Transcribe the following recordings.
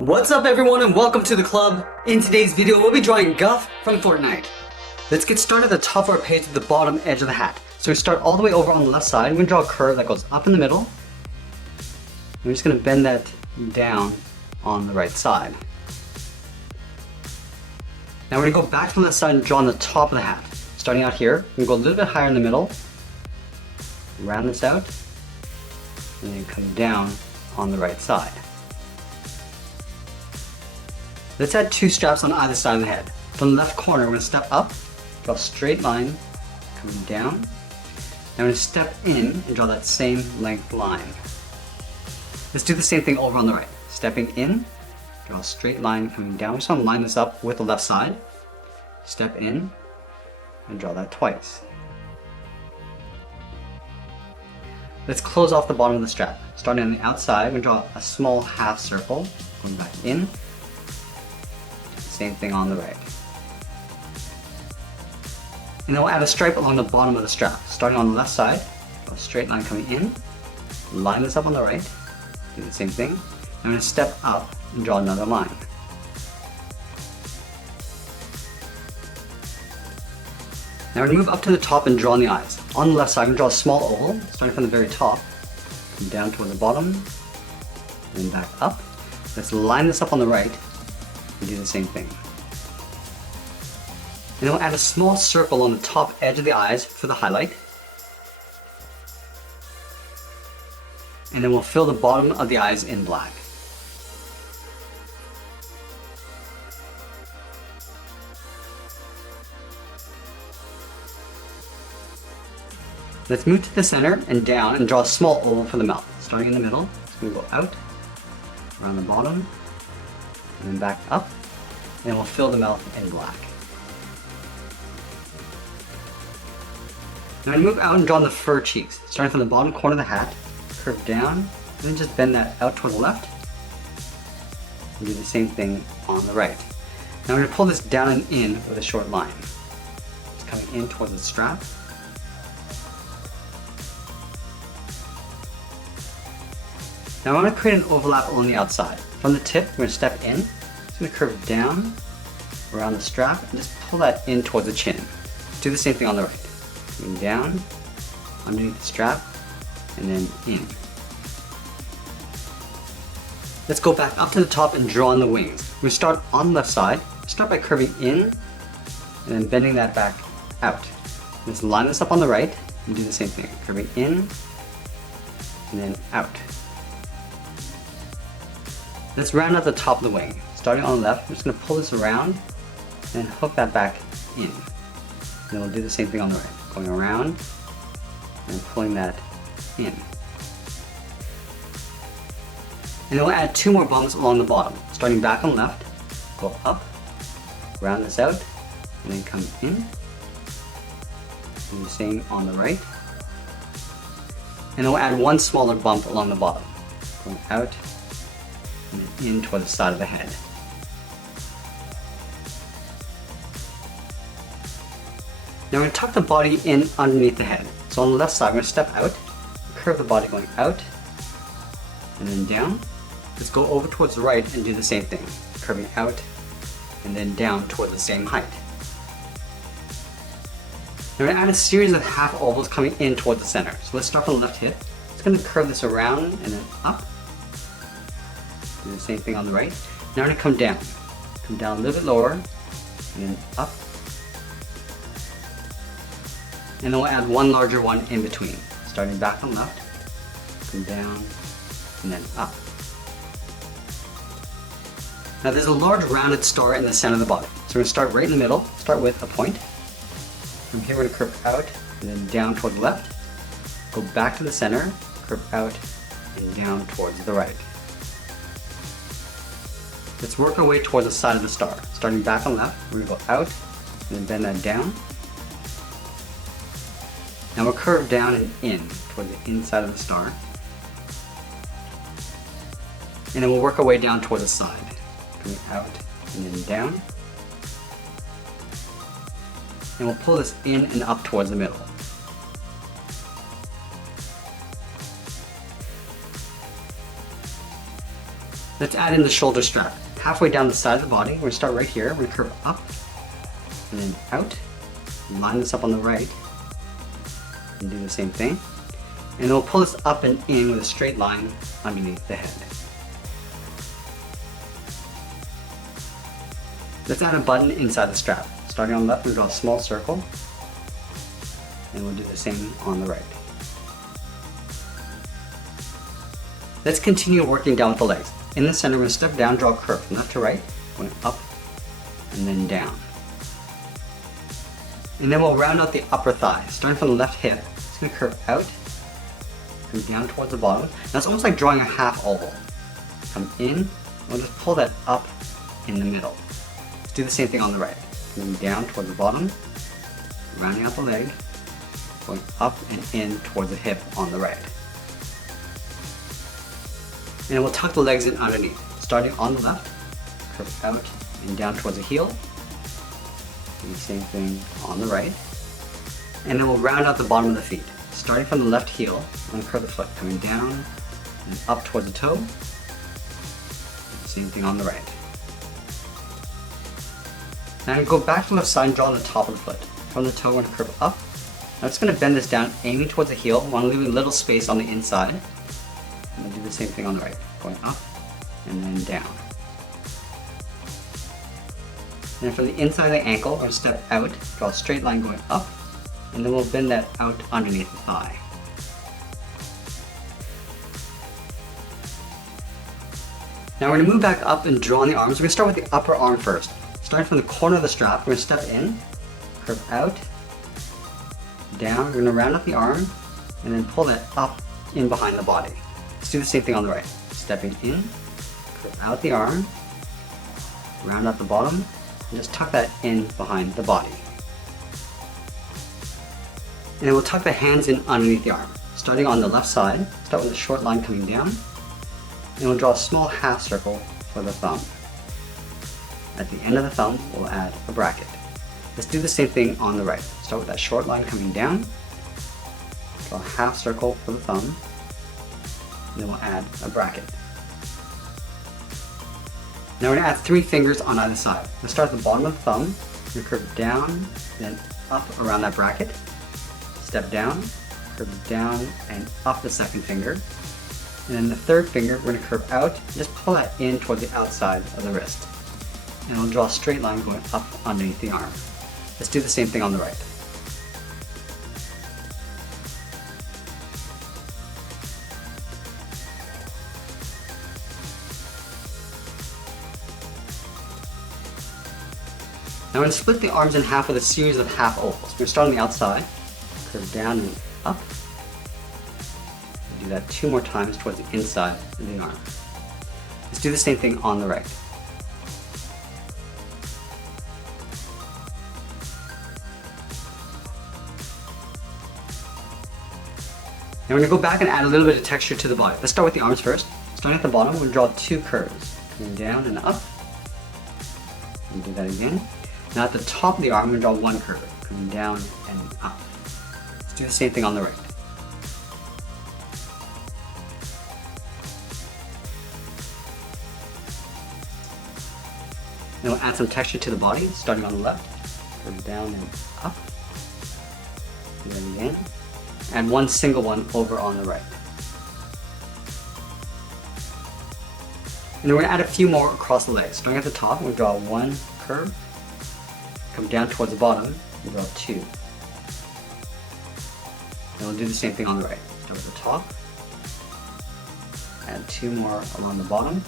What's up everyone and welcome to the club. In today's video we'll be drawing Guff from Fortnite. Let's get started at the top of our page at the bottom edge of the hat. So we start all the way over on the left side. We're going to draw a curve that goes up in the middle. And we're just going to bend that down on the right side. Now we're going to go back to the left side and draw on the top of the hat. Starting out here, we're going to go a little bit higher in the middle. Round this out. And then come down on the right side. Let's add two straps on either side of the head. From the left corner, we're going to step up, draw a straight line, coming down. Now we're going to step in and draw that same length line. Let's do the same thing over on the right. Stepping in, draw a straight line coming down. We just want to line this up with the left side. Step in and draw that twice. Let's close off the bottom of the strap. Starting on the outside, we're going to draw a small half circle, going back in. Same thing on the right. And then we'll add a stripe along the bottom of the strap. Starting on the left side, draw a straight line coming in, line this up on the right, do the same thing. I'm going to step up and draw another line. Now we're going to move up to the top and draw on the eyes. On the left side, I'm going to draw a small oval, starting from the very top, come down toward the bottom, then back up. Let's line this up on the right, and do the same thing. And then we'll add a small circle on the top edge of the eyes for the highlight. And then we'll fill the bottom of the eyes in black. Let's move to the center and down and draw a small oval for the mouth. Starting in the middle, it's going to go out, around the bottom, and then back up, and we'll fill the mouth in black. Now I move out and draw the fur cheeks, starting from the bottom corner of the hat, curve down, and then just bend that out toward the left, and do the same thing on the right. Now I'm going to pull this down and in with a short line. It's coming in towards the strap. Now I want to create an overlap along the outside. From the tip, we're going to step in, it's going to curve down around the strap and just pull that in towards the chin. Do the same thing on the right. Coming down, underneath the strap, and then in. Let's go back up to the top and draw on the wings. We start on the left side, start by curving in, and then bending that back out. Let's line this up on the right, and do the same thing. Curving in, and then out. Let's round out the top of the wing. Starting on the left, we're just going to pull this around and hook that back in. And then we'll do the same thing on the right. Going around and pulling that in. And then we'll add two more bumps along the bottom. Starting back on the left, go up, round this out, and then come in. And the same on the right. And then we'll add one smaller bump along the bottom. Going out, and then in toward the side of the head. Now we're going to tuck the body in underneath the head. So on the left side, we're going to step out, curve the body going out, and then down. Let's go over towards the right and do the same thing. Curving out, and then down toward the same height. Now we're going to add a series of half ovals coming in toward the center. So let's start from the left hip. It's going to curve this around and then up. Do the same thing on the right. Now we're going to come down. Come down a little bit lower, and then up. And then we'll add one larger one in between. Starting back on the left, come down, and then up. Now there's a large rounded star in the center of the body. So we're going to start right in the middle, start with a point. From here we're going to curve out, and then down toward the left. Go back to the center, curve out, and down towards the right. Let's work our way towards the side of the star. Starting back on the left, we're going to go out, and then bend that down. Now we'll curve down and in toward the inside of the star. And then we'll work our way down toward the side. Coming out and then down. And we'll pull this in and up towards the middle. Let's add in the shoulder strap. Halfway down the side of the body, we're gonna start right here. We're gonna curve up and then out. Line this up on the right and do the same thing. And then we'll pull this up and in with a straight line underneath the head. Let's add a button inside the strap. Starting on the left, we'll draw a small circle. And we'll do the same on the right. Let's continue working down with the legs. In the center, we're going to step down, draw a curve from left to right, going up and then down. And then we'll round out the upper thigh. Starting from the left hip, it's going to curve out, come down towards the bottom. Now it's almost like drawing a half oval. Come in, we'll just pull that up in the middle. Let's do the same thing on the right. Coming down towards the bottom, rounding out the leg, going up and in towards the hip on the right. And we'll tuck the legs in underneath. Starting on the left, curve out and down towards the heel. Do the same thing on the right. And then we'll round out the bottom of the feet. Starting from the left heel, I'm going to curve the foot, coming down and up towards the toe. Same thing on the right. Now I'm going to go back to the left side and draw the top of the foot. From the toe, we're going to curve up. I'm just going to bend this down, aiming towards the heel. I want to leave a little space on the inside. And we'll do the same thing on the right, going up and then down. And from the inside of the ankle, we're going to step out, draw a straight line going up, and then we'll bend that out underneath the thigh. Now we're going to move back up and draw on the arms. We're going to start with the upper arm first. Starting from the corner of the strap, we're going to step in, curve out, down. We're going to round up the arm, and then pull that up in behind the body. Let's do the same thing on the right. Stepping in, curve out the arm, round up the bottom, and just tuck that in behind the body. And then we'll tuck the hands in underneath the arm. Starting on the left side, start with a short line coming down, and we'll draw a small half circle for the thumb. At the end of the thumb, we'll add a bracket. Let's do the same thing on the right. Start with that short line coming down, draw a half circle for the thumb, and then we'll add a bracket. Now we're going to add 3 fingers on either side. Let's start at the bottom of the thumb, we're going to curve down, then up around that bracket, step down, curve down and up the second finger, and then the third finger we're going to curve out, and just pull that in toward the outside of the wrist. And we'll draw a straight line going up underneath the arm. Let's do the same thing on the right. Now we're going to split the arms in half with a series of half ovals. We're going to start on the outside, curve down and up. Do that 2 more times towards the inside of the arm. Let's do the same thing on the right. Now we're going to go back and add a little bit of texture to the body. Let's start with the arms first. Starting at the bottom, we're going to draw 2 curves. Coming down and up. And do that again. Now at the top of the arm, we're going to draw 1 curve. Coming down and up. Let's do the same thing on the right. Then we'll add some texture to the body, starting on the left. Curve down and up. Do that again. And 1 single one over on the right. And then we're going to add a few more across the legs. Starting at the top, we'll draw 1 curve, come down towards the bottom, and draw 2. And we'll do the same thing on the right. Start at the top, add 2 more along the bottom.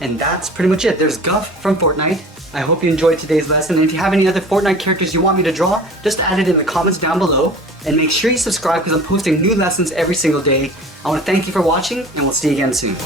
And that's pretty much it. There's Guff from Fortnite. I hope you enjoyed today's lesson. And if you have any other Fortnite characters you want me to draw, just add it in the comments down below. And make sure you subscribe because I'm posting new lessons every single day. I want to thank you for watching, and we'll see you again soon.